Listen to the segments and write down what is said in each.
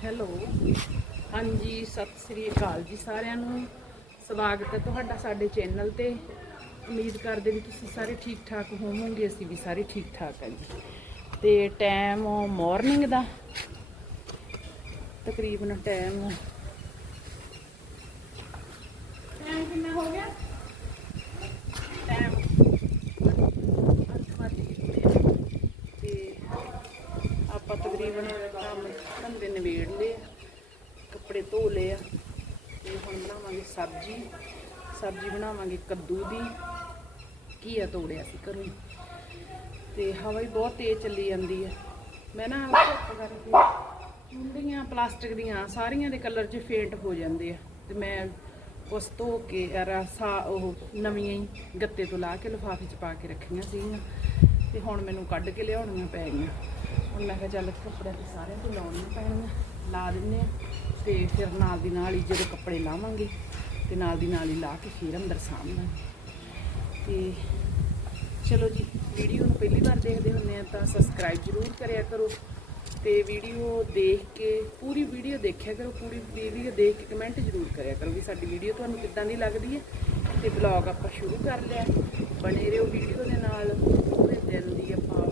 Hello. ਹਾਂਜੀ ਸਤਿ ਸ੍ਰੀ ਅਕਾਲ ਜੀ ਸਾਰਿਆਂ ਨੂੰ। ਸਵਾਗਤ ਹੈ ਤੁਹਾਡਾ ਸਾਡੇ ਚੈਨਲ ਤੇ। ਉਮੀਦ ਕਰਦੇ ਵੀ ਤੁਸੀਂ ਸਾਰੇ ਠੀਕ ਠਾਕ ਹੋਵੋਗੇ ਅਸੀਂ ਵੀ ਸਾਰੇ ਠੀਕ ਠਾਕ ਹਾਂ ਜੀ। ਤੇ ਟਾਈਮ ਮਾਰਨਿੰਗ ਦਾ। ਤਕਰੀਬਨ ਟਾਈਮ ਟਾਈਮ ਕਿੰਨਾ ਹੋ ਗਿਆ? ਟਾਈਮ। ਤੇ ਆਪਾਂ ਤਕਰੀਬਨ ਕੰਮ ਨਵੇੜ ਲਏ ਕੱਪੜੇ ਧੋ ਲਏ ਆ, ਤੇ ਹੁਣ ਬਣਾਵਾਂਗੇ ਸਬਜ਼ੀ। ਸਬਜ਼ੀ ਬਣਾਵਾਂਗੇ ਕੱਦੂ ਦੀ। ਘੀਆ ਤੋੜਿਆ ਸੀ ਘਰੋਂ ਤੇ ਹਵਾ ਵੀ ਬਹੁਤ ਤੇਜ਼ ਚੱਲੀ ਜਾਂਦੀ ਹੈ ਮੈਂ ਨਾ ਧੁੱਪ ਕਰਕੇ ਮੁੰਡੀਆਂ ਪਲਾਸਟਿਕ ਦੀਆਂ ਸਾਰੀਆਂ ਦੇ ਕਲਰ 'ਚ ਫੇਂਟ ਹੋ ਜਾਂਦੇ ਆ। ਤੇ ਮੈਂ ਉਸ ਧੋ ਕੇ ਅਰਾ ਸਾ ਉਹ ਨਵੀਆਂ ਹੀ ਗੱਤੇ ਤੋਂ ਲਾ ਕੇ ਲਿਫਾਫੇ 'ਚ ਪਾ ਕੇ ਰੱਖੀਆਂ ਸੀਗੀਆਂ। ਤੇ ਹੁਣ ਮੈਨੂੰ ਕੱਢ ਕੇ ਲਿਆਉਣੀਆਂ ਪੈ ਗਈਆਂ। ਮੈਂ ਕਿਹਾ ਚੱਲ ਕੱਪੜਿਆਂ ਤੇ ਸਾਰਿਆਂ ਤੋਂ ਲਾਉਣੀਆਂ ਪੈਣੀਆਂ, ਲਾ ਦਿੰਨੇ ਆ। ਤੇ ਫਿਰ ਨਾਲ ਦੀ ਨਾਲ ਹੀ ਜਦੋਂ ਕੱਪੜੇ ਲਾਵਾਂਗੇ, ਤੇ ਨਾਲ ਦੀ ਨਾਲ ਹੀ ਲਾ ਕੇ ਫਿਰ ਅੰਦਰ ਸਾਂਭਾਂਗੇ ਤੇ ਚਲੋ ਜੀ, ਵੀਡੀਓ ਨੂੰ ਪਹਿਲੀ ਵਾਰ ਦੇਖਦੇ ਹੁੰਦੇ ਆ ਤਾਂ ਸਬਸਕ੍ਰਾਈਬ ਜ਼ਰੂਰ ਕਰਿਆ ਕਰੋ। ਤੇ ਵੀਡੀਓ ਦੇਖ ਕੇ, ਪੂਰੀ ਵੀਡੀਓ ਦੇਖਿਆ ਕਰੋ, ਪੂਰੀ ਵੀਡੀਓ ਦੇਖ ਕੇ ਕਮੈਂਟ ਜ਼ਰੂਰ ਕਰਿਆ ਕਰੋ ਵੀ ਸਾਡੀ ਵੀਡੀਓ ਤੁਹਾਨੂੰ ਕਿੱਦਾਂ ਦੀ ਲੱਗਦੀ ਹੈ। ਤੇ ਬਲੌਗ ਆਪਾਂ ਸ਼ੁਰੂ ਕਰ ਲਿਆ। ਬਣੇ ਰਹੋ ਵੀਡੀਓ ਦੇ ਨਾਲ। ਪੂਰੇ ਦਿਨ ਦੀ ਆਪਾਂ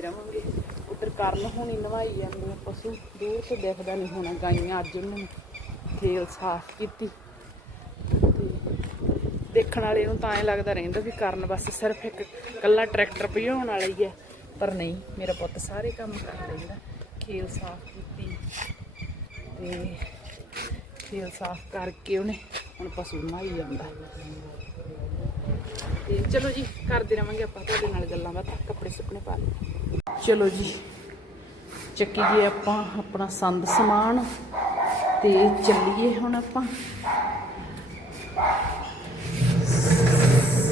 ਦਿੰਦੇ ਰਵਾਂਗੇ ਉਧਰ ਕਰਨ ਹੁਣੀ ਨਵਾਈ ਜਾਂਦੇ ਪਸ਼ੂ ਦੂਰ ਤੋਂ ਦੇਖਦਾ ਨਹੀਂ ਹੋਣਾ ਗਾਈਆਂ ਅੱਜ ਉਹਨਾਂ ਨੇ। ਖੇਲ ਸਾਫ਼ ਕੀਤੀ। ਦੇਖਣ ਵਾਲੇ ਨੂੰ ਤਾਂ ਐ ਲੱਗਦਾ ਰਹਿੰਦਾ ਵੀ ਕਰਨ ਬਸ ਸਿਰਫ ਇੱਕ ਕੱਲਾ ਟਰੈਕਟਰ ਭਜਾਉਣ ਵਾਲਾ ਹੀ ਹੈ ਪਰ ਨਹੀਂ, ਮੇਰਾ ਪੁੱਤ ਸਾਰੇ ਕੰਮ ਕਰ ਲੈਂਦਾ। ਖੇਲ ਸਾਫ਼ ਕੀਤੀ। ਤੇ ਖੇਲ ਸਾਫ਼ ਕਰਕੇ ਉਹਨੇ ਹੁਣ ਪਸ਼ੂ ਨਹਾਈ ਜਾਂਦਾ। ਤੇ ਚਲੋ ਜੀ, ਕਰਦੇ ਰਵਾਂਗੇ ਆਪਾਂ ਤੁਹਾਡੇ ਨਾਲ ਗੱਲਾਂ ਬਾਤਾਂ, ਕੱਪੜੇ ਸੁੱਕਣੇ ਪਾ ਲਏ। ਚਲੋ ਜੀ ਚੱਕੀ ਗਏ ਆਪਾਂ ਆਪਣਾ ਸੰਦ ਸਮਾਨ ਤੇ ਚੱਲੀਏ ਹੁਣ ਆਪਾਂ।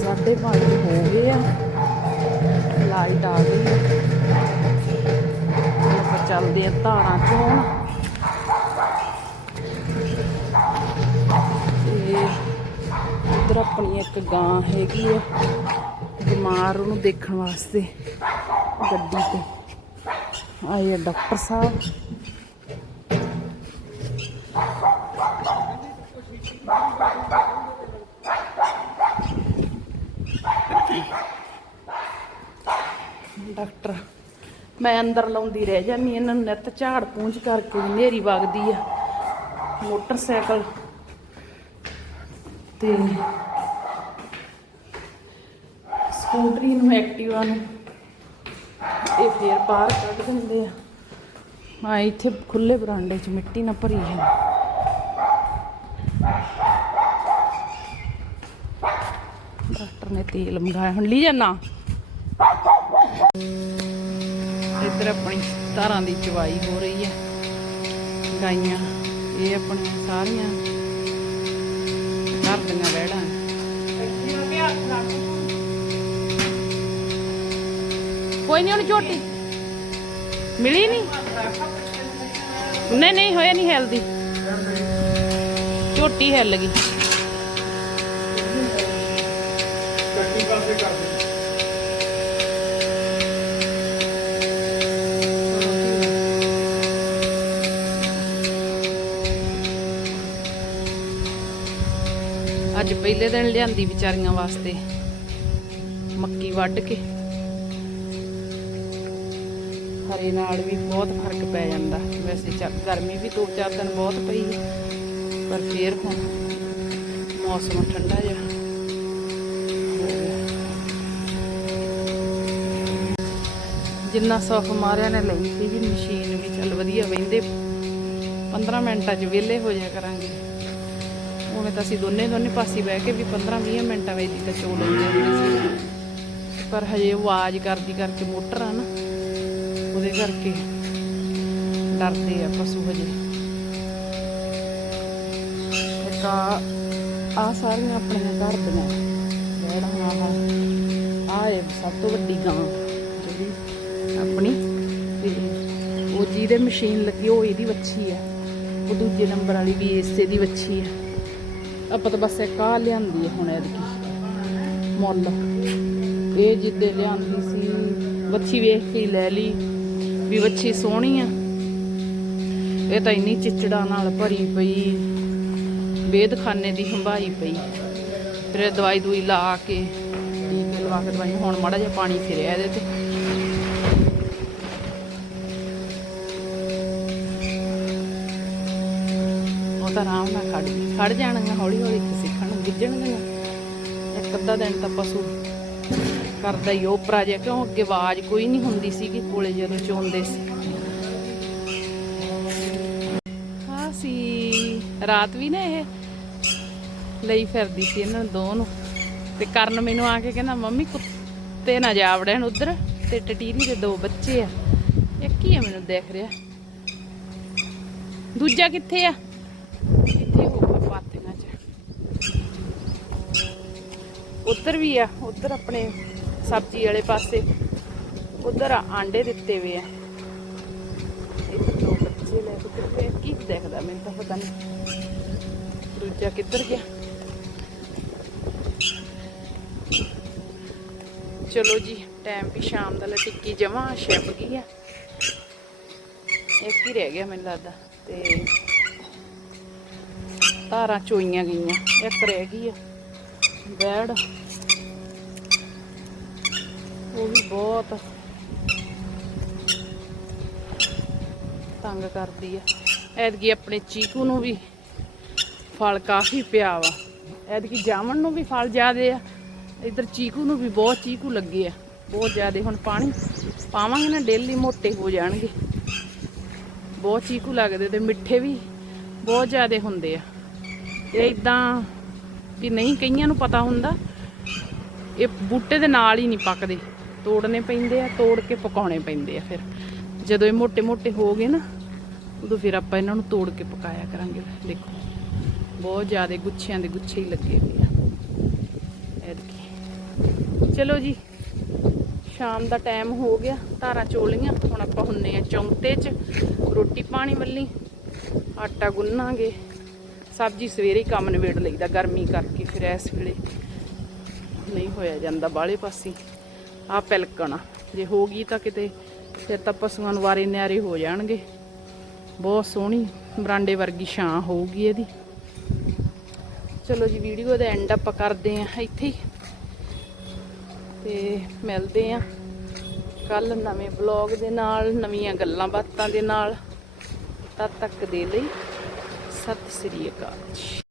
ਸਾਢੇ ਪੰਜ ਹੋ ਗਏ ਆ, ਲਾਈਟ ਆ ਗਈ। ਆ। ਆਪਾਂ ਚੱਲਦੇ ਆ ਧਾਰਾਂ ਚੋਣ ਤੇ ਉਧਰ ਆਪਣੀ ਇੱਕ ਗਾਂ ਹੈਗੀ ਆ, ਬਿਮਾਰ ਉਹਨੂੰ ਦੇਖਣ ਵਾਸਤੇ। ਗੱਡੀ ਤੇ। ਆਏ ਆ ਡਾਕਟਰ ਸਾਹਿਬ। ਡਾਕਟਰ, ਮੈਂ ਅੰਦਰ ਲਾਉਂਦੀ ਰਹਿ ਜਾਂਦੀ ਇਹਨਾਂ ਨੂੰ ਨਿੱਤ ਝਾੜ ਪੂੰਝ ਕਰਕੇ ਵੀ ਨੇਰੀ ਵਗਦੀ ਆ। ਮੋਟਰਸਾਈਕਲ ਤੇ ਸਕੂਟਰੀ ਨੂੰ ਐਕਟਿਵਾ ਨੂੰ ਇਹ ਫੇਰ ਬਾਹਰ ਕੱਢ ਦਿੰਦੇ ਆ। ਹਾਂ, ਇੱਥੇ ਖੁੱਲੇ ਬਰਾਂਡੇ 'ਚ ਮਿੱਟੀ ਨਾ ਭਰੀ ਹੈ ਡਾਕਟਰ ਨੇ ਤੇਲ ਮੰਗਾਇਆ। ਹੁਣ ਲਈ ਜਾਣਾ ਇੱਧਰ ਆਪਣੀ ਧਾਰਾਂ ਦੀ ਚਵਾਈ ਹੋ ਰਹੀ ਹੈ। ਗਾਈਆਂ, ਇਹ ਆਪਣੀਆਂ ਸਾਰੀਆਂ। ਘਰ ਦੀਆਂ ਵਹਿੜਾਂ ਕੋਈ ਨਹੀਂ ਉਹਨੂੰ ਝੋਟੀ। ਮਿਲੀ ਨਹੀਂ ਨਹੀਂ ਨਹੀਂ, ਹੋਇਆ ਨਹੀਂ ਹੈਲਦੀ ਝੋਟੀ ਹਿੱਲ ਗਈ। ਅੱਜ ਪਹਿਲੇ ਦਿਨ ਲਿਆਂਦੀ ਵਿਚਾਰੀਆਂ ਵਾਸਤੇ। ਮੱਕੀ ਵੱਢ ਕੇ। ਹਰੇ ਨਾਲ ਵੀ ਬਹੁਤ ਫ਼ਰਕ ਪੈ ਜਾਂਦਾ। ਵੈਸੇ ਚੱਲ ਗਰਮੀ ਵੀ ਦੋ ਚਾਰ ਦਿਨ ਬਹੁਤ ਪਈ ਹੈ ਪਰ ਫੇਰ ਹੁਣ ਮੌਸਮ ਠੰਡਾ ਜਿਹਾ। ਜਿੰਨਾ ਸੌਖ ਮਾਰਿਆ ਨੇ ਲਈ ਸੀ ਜੀ ਮਸ਼ੀਨ ਵੀ ਚੱਲ ਵਧੀਆ ਵਹਿੰਦੇ। 15 ਮਿੰਟਾਂ 'ਚ ਵਿਹਲੇ ਹੋ ਜਾ ਕਰਾਂਗੇ। ਉਵੇਂ ਤਾਂ ਅਸੀਂ ਦੋਨੇ ਦੋਨੇ ਪਾਸੇ ਬਹਿ ਕੇ ਵੀ 15-20 ਮਿੰਟਾਂ ਵਿੱਚ ਹੀ ਤਾਂ ਚੋ ਲੈਂਦੇ ਹੁੰਦੇ ਸੀ। ਪਰ ਹਜੇ ਉਹ ਆਵਾਜ਼ ਕਰਦੀ ਕਰਕੇ ਮੋਟਰ ਆ ਨਾ। ਉਹਦੇ ਕਰਕੇ ਡਰਦੇ ਆ ਪਸ਼ੂ ਹਜੇ। ਇੱਕ ਆ ਆਹ ਸਾਰੀਆਂ ਆਪਣੀਆਂ ਘਰ ਦੀਆਂ ਜਿਹੜਾ ਆਹ ਆਹ ਇਹ ਸਭ ਤੋਂ ਵੱਡੀ ਗਾਂ ਜਿਹੜੀ ਆਪਣੀ। ਉਹ ਜਿਹਦੇ ਮਸ਼ੀਨ ਲੱਗੀ, ਉਹ ਇਹਦੀ ਵੱਛੀ ਆ। ਉਹ ਦੂਜੇ ਨੰਬਰ ਵਾਲੀ ਵੀ ਇਸੇ ਦੀ ਵੱਛੀ ਆ। ਆਪਾਂ ਤਾਂ ਬਸ ਇੱਕ ਆ ਲਿਆਂਦੀ ਹੈ ਹੁਣ ਇਹਦੀ ਮੁੱਲ। ਇਹ ਜਿੱਦੇ ਲਿਆਂਦੀ ਸੀ, ਵੱਛੀ ਵੇਖ ਕੇ ਹੀ ਲੈ ਲਈ। ਵੀ ਵੱਛੀ ਸੋਹਣੀ ਆ। ਇਹ ਤਾਂ ਇੰਨੀ ਚਿਚੜਾ ਨਾਲ ਭਰੀ ਪਈ ਵੇਦਖਾਨੇ ਦੀ ਹੰਬਾਈ ਪਈ। ਫਿਰ ਦਵਾਈ ਦੂਈ ਲਾ ਕੇ ਟੀਕੇ ਲਵਾ ਕੇ ਦਵਾਈ, ਹੁਣ ਮਾੜਾ ਜਿਹਾ ਪਾਣੀ ਫਿਰਿਆ ਇਹਦੇ ਤੇ। ਉਹ ਤਾਂ ਆਰਾਮ ਨਾਲ ਖੜ ਖੜ ਜਾਣਗੀਆਂ ਹੌਲੀ ਹੌਲੀ ਤੇ ਸਿੱਖਣ ਗਿੱਜਣਗੀਆਂ। ਇੱਕ ਅੱਧਾ ਦਿਨ ਤਾਂ ਪਸ਼ੂ ਕਰਦਾ ਹੀ ਓਪਰਾ ਜਿਹਾ, ਕਿਉਂ ਅੱਗੇ ਆਵਾਜ਼ ਕੋਈ ਨਹੀਂ ਹੁੰਦੀ ਸੀਗੀ ਕੋਲੇ ਜਦੋਂ ਚੋਂਦੇ ਸੀ। ਹਾਂ ਸੀ, ਰਾਤ ਵੀ ਨਾ ਇਹ ਲਈ ਫਿਰਦੀ ਸੀ ਇਹਨਾਂ ਦੋ ਨੂੰ। ਤੇ ਕਰਨ ਮੈਨੂੰ ਆ ਕੇ ਕਹਿੰਦਾ, ਮੰਮੀ, ਕੁੱਤੇ ਨਾ ਜਾ ਵੜਨ ਉਧਰ, ਤੇ ਟਟੀਰੀ ਦੇ ਦੋ ਬੱਚੇ ਆ। ਇੱਕ ਹੀ ਆ ਮੈਨੂੰ ਦੇਖ ਰਿਹਾ? ਦੂਜਾ ਕਿੱਥੇ ਆ? ਇੱਥੇ ਹੋਊਗਾ ਪਾਥੀਆਂ 'ਚ। ਉੱਧਰ ਵੀ ਆ, ਉੱਧਰ ਆਪਣੇ ਸਬਜ਼ੀ ਵਾਲੇ ਪਾਸੇ। ਉਧਰ ਆਂਡੇ ਦਿੱਤੇ ਹੋਏ ਆ। ਇੱਧਰ ਦੋ ਬੱਚੇ ਲੈ ਕੇ ਤੇ ਕੀ ਦੇਖਦਾ ਮੈਨੂੰ ਤਾਂ ਪਤਾ ਨਹੀਂ। ਦੂਜਾ ਕਿੱਧਰ ਗਿਆ? ਚਲੋ ਜੀ ਟਾਈਮ ਵੀ ਸ਼ਾਮ ਦਾ ਲਟਿੱਕੀ ਜਮਾ, ਛਿਪ ਗਈ ਆ। ਇੱਕ ਹੀ ਰਹਿ ਗਿਆ ਮੈਨੂੰ ਲੱਗਦਾ, ਤੇ ਧਾਰਾਂ ਚੋਈਆਂ ਗਈਆਂ। ਇੱਕ ਰਹਿ ਗਈ ਆ। ਬੈੜ ਉਹ ਵੀ ਬਹੁਤ ਤੰਗ ਕਰਦੀ ਆ। ਐਤਕੀ ਆਪਣੇ ਚੀਕੂ ਨੂੰ ਵੀ ਫਲ ਕਾਫੀ ਪਿਆ ਵਾ। ਐਤਕੀ ਜਾਮਣ ਨੂੰ ਵੀ ਫਲ ਜ਼ਿਆਦੇ ਆ। ਇਧਰ ਚੀਕੂ ਨੂੰ ਵੀ ਬਹੁਤ ਚੀਕੂ ਲੱਗੇ ਆ। ਬਹੁਤ ਜ਼ਿਆਦੇ ਹੁਣ ਪਾਣੀ ਪਾਵਾਂਗੇ ਨਾ, ਡੇਲੀ ਮੋਟੇ ਹੋ ਜਾਣਗੇ। ਬਹੁਤ ਚੀਕੂ ਲੱਗਦੇ ਤੇ ਮਿੱਠੇ ਵੀ ਬਹੁਤ ਜ਼ਿਆਦੇ ਹੁੰਦੇ ਆ। ਇਹ ਇਦਾਂ ਵੀ ਨਹੀਂ ਕਈਆਂ ਨੂੰ ਪਤਾ ਹੁੰਦਾ। ਇਹ ਬੂਟੇ ਦੇ ਨਾਲ ਹੀ ਨਹੀਂ ਪੱਕਦੇ। ਤੋੜਨੇ ਪੈਂਦੇ ਆ, ਤੋੜ ਕੇ ਪਕਾਉਣੇ ਪੈਂਦੇ ਆ ਫਿਰ। ਜਦੋਂ ਇਹ ਮੋٹے ਮੋٹے ਹੋ ਗਏ ਨਾ, ਉਦੋਂ ਫਿਰ ਆਪਾਂ ਇਹਨਾਂ ਨੂੰ ਤੋੜ ਕੇ ਪਕਾਇਆ ਕਰਾਂਗੇ। ਦੇਖੋ, ਬਹੁਤ ਜ਼ਿਆਦਾ ਗੁੱਛਿਆਂ ਦੇ ਗੁੱਛੇ ਹੀ ਲੱਗੇ ਹੋਏ ਆ। ਐਤਕੀ ਚਲੋ ਜੀ, ਸ਼ਾਮ ਦਾ ਟਾਈਮ ਹੋ ਗਿਆ, ਧਾਰਾ ਚੋਲੀਆਂ। ਹੁਣ ਆਪਾਂ ਹੁੰਨੇ ਆ ਚੌਂਤੇ 'ਚ, ਰੋਟੀ ਪਾਣੀ ਵੱਲੀ। ਆਟਾ ਗੁੰਨਾਂਗੇ। ਸਬਜ਼ੀ ਸਵੇਰੇ ਹੀ ਕੰਮ ਨਿਬੇੜ ਲਈਦਾ, ਗਰਮੀ ਕਰਕੇ ਫਿਰ ਇਸ ਵੇਲੇ। ਨਹੀਂ ਹੋਇਆ ਜਾਂਦਾ ਬਾਹਲੇ ਪਾਸੇ। ਆ ਪਿਲਕਣਾ ਜੇ ਹੋ ਗਈ ਤਾਂ ਕਿਤੇ ਫਿਰ ਤਾਂ ਪਸ਼ੂਆਂ ਨੂੰ ਵਾਰੇ ਨਿਆਰੇ ਹੋ ਜਾਣਗੇ। ਬਹੁਤ ਸੋਹਣੀ ਬਰਾਂਡੇ ਵਰਗੀ ਛਾਂ ਹੋਊਗੀ ਇਹਦੀ। ਚਲੋ ਜੀ, ਵੀਡੀਓ ਦਾ ਐਂਡ ਆਪਾਂ ਕਰਦੇ ਆਂ ਇੱਥੇ ਹੀ। ਤੇ ਮਿਲਦੇ ਆਂ ਕੱਲ ਨਵੇਂ ਬਲੌਗ ਦੇ ਨਾਲ, ਨਵੀਆਂ ਗੱਲਾਂ ਬਾਤਾਂ ਦੇ ਨਾਲ। ਤਦ ਤੱਕ ਦੇ ਲਈ ਸਤਿ ਸ੍ਰੀ ਅਕਾਲ।